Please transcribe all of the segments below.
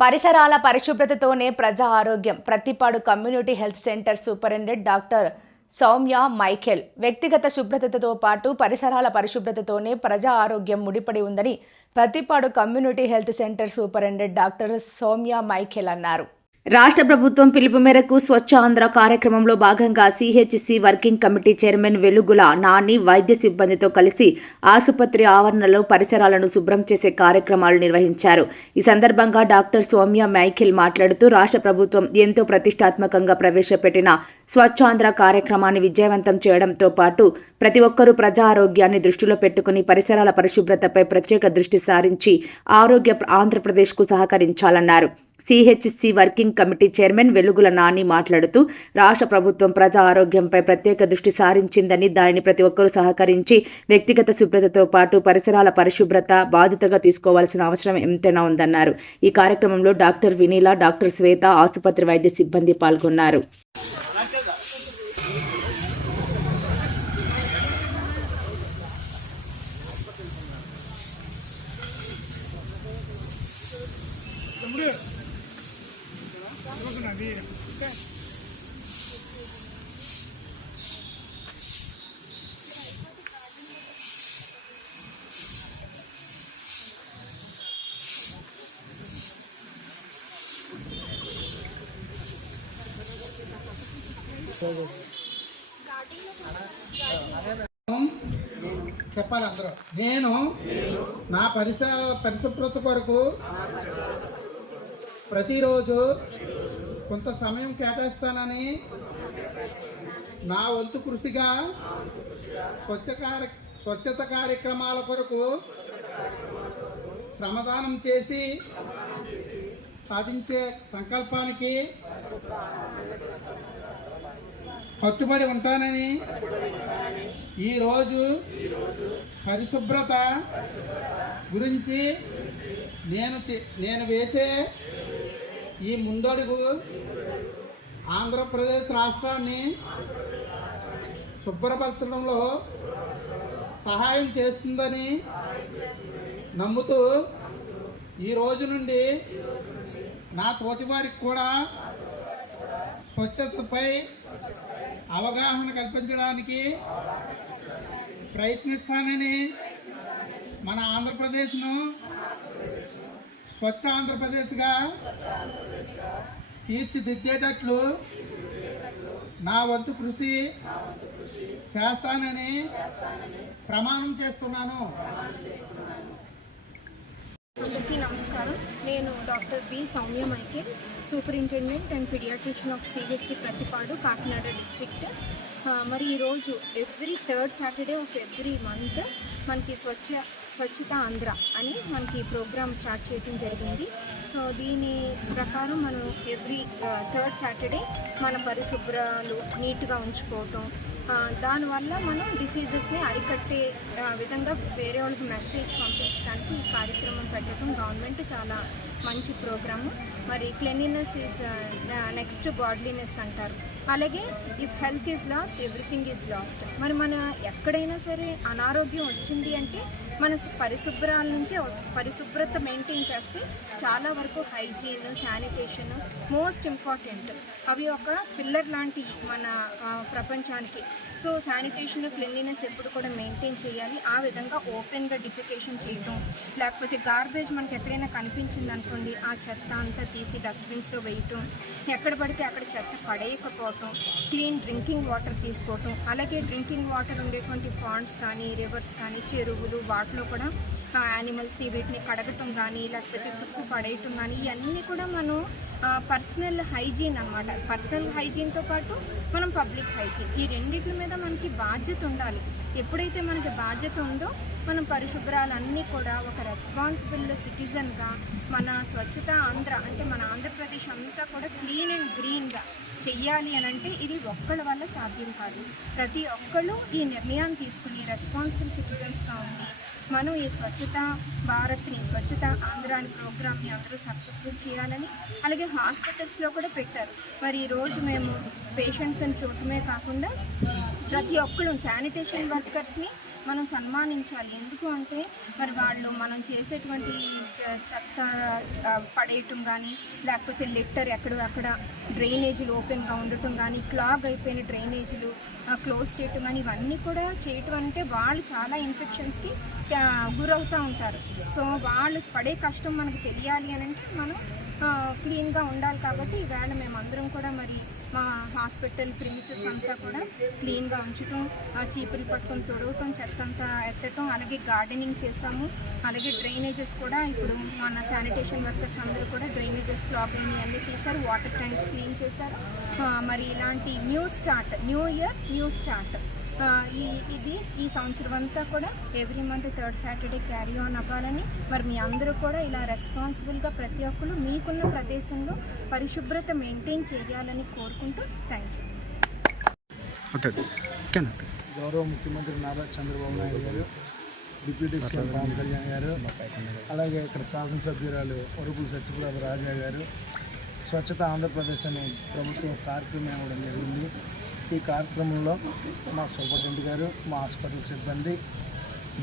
పరిసరాల పరిశుభ్రతతోనే ప్రజా ఆరోగ్యం. Prathipadu community health centre superintendent doctor Soumya Michael వ్యక్తిగత శుభ్రతతో పాటు పరిసరాల పరిశుభ్రతతోనే ప్రజా ఆరోగ్యం ముడిపడి ఉందని Prathipadu community health centre superintendent doctor Soumya Michael అన్నారు. రాష్ట్ర ప్రభుత్వం పిలుపు మేరకు స్వచ్ఛ ఆంధ్ర కార్యక్రమంలో భాగంగా CHC working committee chairman Velugula Nani వైద్య సిబ్బందితో కలిసి ఆసుపత్రి ఆవరణలో పరిసరాలను శుభ్రం చేసే కార్యక్రమాలు నిర్వహించారు. ఈ సందర్భంగా డాక్టర్ సౌమ్య మైఖిల్ మాట్లాడుతూ రాష్ట్ర ప్రభుత్వం ఎంతో ప్రతిష్టాత్మకంగా ప్రవేశపెట్టిన స్వచ్ఛాంధ్ర కార్యక్రమాన్ని విజయవంతం చేయడంతో పాటు ప్రతి ఒక్కరూ ప్రజా ఆరోగ్యాన్ని దృష్టిలో పెట్టుకుని పరిసరాల పరిశుభ్రతపై ప్రత్యేక దృష్టి సారించి ఆరోగ్య ఆంధ్రప్రదేశ్కు సహకరించాలన్నారు. CHC working committee chairman Velugula Nani మాట్లాడుతూ రాష్ట్ర ప్రభుత్వం ప్రజా ఆరోగ్యంపై ప్రత్యేక దృష్టి సారించిందని దానిని ప్రతి ఒక్కరూ సహకరించి వ్యక్తిగత శుభ్రతతో పాటు పరిసరాల పరిశుభ్రత బాధ్యతగా తీసుకోవాల్సిన అవసరం ఎంతైనా ఉందన్నారు. ఈ కార్యక్రమంలో డాక్టర్ వినీల డాక్టర్ శ్వేత ఆసుపత్రి వైద్య సిబ్బంది పాల్గొన్నారు. చెప్పాలి అందరూ. నేను నా పరిసర పరిశుభ్రత కొరకు ప్రతిరోజు కొంత సమయం కేటాయిస్తానని నా వంతు కృషిగా స్వచ్ఛ కార్య స్వచ్ఛత కార్యక్రమాల కొరకు శ్రమదానం చేసి సాధించే సంకల్పానికి కట్టుబడి ఉంటానని ఈరోజు పరిశుభ్రత గురించి నేను చే- నేను వేసే ఈ ముందడుగు ఆంధ్రప్రదేశ్ రాష్ట్రాన్ని శుభ్రపరచడంలో సహాయం చేస్తుందని నమ్ముతూ ఈ రోజు నుండి నా తోటి వారికి కూడా స్వచ్ఛతపై అవగాహన కల్పించడానికి ప్రయత్నిస్తానని మన ఆంధ్రప్రదేశ్ను స్వచ్ఛ ఆంధ్రప్రదేశ్గా తీర్చిదిద్దేటట్లు నా వంతు కృషి చేస్తానని ప్రమాణం చేస్తున్నాను. అందరికీ నమస్కారం. నేను doctor B. Soumya Michael superintendent and paediatrician of CHC Prathipadu Kakinada district. మరి ఈరోజు every third Saturday of every month మనకి స్వచ్ఛ స్వచ్ఛత ఆంధ్ర అని మనకి ప్రోగ్రామ్ స్టార్ట్ చేయడం జరిగింది. సో దీని ప్రకారం మనం ఎవ్రీ థర్డ్ సాటర్డే మన పరిశుభ్రాలు నీట్గా ఉంచుకోవటం దానివల్ల మనం డిసీజెస్ని అరికట్టే విధంగా వేరే వాళ్ళకి మెసేజ్ పంపించడానికి ఈ కార్యక్రమం పెట్టడం గవర్నమెంట్ చాలా మంచి ప్రోగ్రాము. మరి క్లెన్లీనెస్ ఈజ్ నెక్స్ట్ గాడ్లీనెస్ అంటారు. అలాగే if health is lost everything is lost మరి మన ఎక్కడైనా సరే అనారోగ్యం వచ్చింది అంటే మన పరిశుభ్రాల నుంచే వస్ పరిశుభ్రత మెయింటైన్ చేస్తే చాలా వరకు హైజీన్ శానిటేషన్ మోస్ట్ ఇంపార్టెంట్ అవి ఒక పిల్లర్ లాంటి మన ప్రపంచానికి. సో శానిటేషన్ క్లీన్లీనెస్ ఎప్పుడు కూడా మెయింటైన్ చేయాలి. ఆ విధంగా ఓపెన్గా డిఫికేషన్ చేయటం లేకపోతే గార్బేజ్ మనకి ఎక్కడైనా కనిపించింది అనుకోండి ఆ చెత్త అంతా తీసి డస్ట్బిన్స్లో వేయటం ఎక్కడ పడితే అక్కడ చెత్త పడేయకపోవటం క్లీన్ డ్రింకింగ్ వాటర్ తీసుకోవటం అలాగే డ్రింకింగ్ వాటర్ ఉండేటువంటి పాండ్స్ కానీ రివర్స్ కానీ చెరువులు వాటిలో కూడా యానిమల్స్ని వీటిని కడగటం కానీ లేకపోతే తుక్కు పడేయటం కానీ ఇవన్నీ కూడా మనం పర్సనల్ హైజీన్ అనమాట పర్సనల్ హైజీన్తో పాటు మనం పబ్లిక్ హైజీన్ ఈ రెండింటి మీద మనకి బాధ్యత ఉండాలి. ఎప్పుడైతే మనకి బాధ్యత ఉందో మనం పరిశుభ్రాలన్నీ కూడా ఒక రెస్పాన్సిబుల్ సిటిజన్గా మన స్వచ్ఛత ఆంధ్ర అంటే మన ఆంధ్రప్రదేశ్ అంతా కూడా క్లీన్ అండ్ గ్రీన్గా చెయ్యాలి అని అంటే ఇది ఒక్కళ్ళ వల్ల సాధ్యం కాదు. ప్రతి ఒక్కళ్ళు ఈ నిర్ణయాన్ని తీసుకుని రెస్పాన్సిబుల్ సిటిజన్స్గా ఉండి మనం ఈ స్వచ్ఛత భారత్ని స్వచ్ఛత ఆంధ్ర అనే ప్రోగ్రామ్ని అందరూ సక్సెస్ఫుల్ చేయాలని అలాగే హాస్పిటల్స్లో కూడా పెట్టారు. మరి ఈరోజు మేము పేషెంట్స్ని చూడటమే కాకుండా ప్రతి ఒక్కళ్ళు శానిటేషన్ వర్కర్స్ని మనం సన్మానించాలి. ఎందుకు అంటే మరి వాళ్ళు మనం చేసేటువంటి చెత్త పడేయటం కానీ లేకపోతే లెటర్ ఎక్కడ అక్కడ డ్రైనేజీలు ఓపెన్గా ఉండటం కానీ క్లాగ్ అయిపోయిన డ్రైనేజీలు క్లోజ్ చేయటం కానీ ఇవన్నీ కూడా చేయటం అంటే వాళ్ళు చాలా ఇన్ఫెక్షన్స్కి గురవుతూ ఉంటారు. సో వాళ్ళు పడే కష్టం మనకు తెలియాలి అని అంటే మనం క్లీన్గా ఉండాలి కాబట్టి ఈవేళ మేమందరం కూడా మరి మా హాస్పిటల్ ప్రిమిసెస్ అంతా కూడా క్లీన్గా ఉంచటం ఆ చీపులు పట్టుకొని తొడవటం చెత్త అంతా ఎత్తటం అలాగే గార్డెనింగ్ చేసాము. అలాగే డ్రైనేజెస్ కూడా ఇప్పుడు మన శానిటేషన్ వర్కర్స్ అందరూ కూడా డ్రైనేజెస్ క్లాక్ అన్నీ తీశారు. వాటర్ ట్యాంక్స్ క్లీన్ చేశారు. మరి ఇలాంటి new start new year new start. ఈ ఇది ఈ సంవత్సరం అంతా కూడా every month third Saturday carry on అవ్వాలని మరి మీ అందరూ కూడా ఇలా రెస్పాన్సిబుల్గా ప్రతి ఒక్కరు మీకున్న ప్రదేశంలో పరిశుభ్రత మెయింటైన్ చేయాలని కోరుకుంటూ థ్యాంక్ యూ గౌరవ ముఖ్యమంత్రి నారా చంద్రబాబు నాయుడు గారు డిప్యూటీ సీఎం పవన్ కళ్యాణ్ గారు అలాగే ఇక్కడ శాసనసభ్యురాలు ఒరుపుల సత్యప్రభ రాజా గారు స్వచ్ఛత ఆంధ్రప్రదేశ్ అనే ప్రభుత్వం కార్యక్రమం ఇవ్వడం జరిగింది. ఈ కార్యక్రమంలో మా సూపరింటెండెంట్ గారు మా హాస్పిటల్ సిబ్బంది.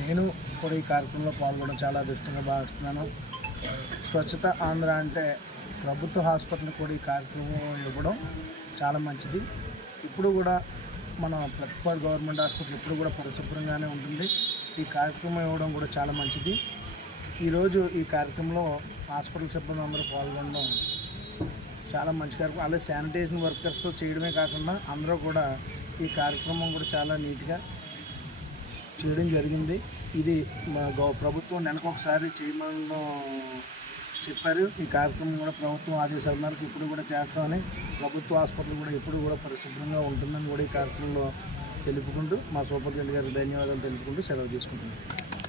నేను కూడా ఈ కార్యక్రమంలో పాల్గొనడం చాలా అదృష్టంగా భావిస్తున్నాను. స్వచ్ఛత ఆంధ్ర అంటే ప్రభుత్వ హాస్పిటల్ కూడా ఈ కార్యక్రమం ఇవ్వడం చాలా మంచిది. ఇప్పుడు కూడా మన ప్రతిపాడు గవర్నమెంట్ హాస్పిటల్ ఎప్పుడు కూడా పరిశుభ్రంగానే ఉంటుంది. ఈ కార్యక్రమం ఇవ్వడం కూడా చాలా మంచిది. ఈరోజు ఈ కార్యక్రమంలో హాస్పిటల్ సిబ్బంది అందరూ పాల్గొనడం చాలా మంచి కార్యక్రమం. అలాగే శానిటైజింగ్ వర్కర్స్ చేయడమే కాకుండా అందరూ కూడా ఈ కార్యక్రమం కూడా చాలా నీట్గా చేయడం జరిగింది. ఇది మా గౌ ప్రభుత్వం నెలకు ఒకసారి చేయమని చెప్పారు. ఈ కార్యక్రమం కూడా ప్రభుత్వం ఆదేశాల మేరకు ఇప్పుడు కూడా చేస్తామని ప్రభుత్వ హాస్పిటల్ కూడా ఎప్పుడు కూడా పరిశుభ్రంగా ఉంటుందని కూడా ఈ కార్యక్రమంలో తెలుపుకుంటూ మా సూపరింటెండెంట్ గారికి ధన్యవాదాలు తెలుపుకుంటూ సెలవు తీసుకుంటున్నాను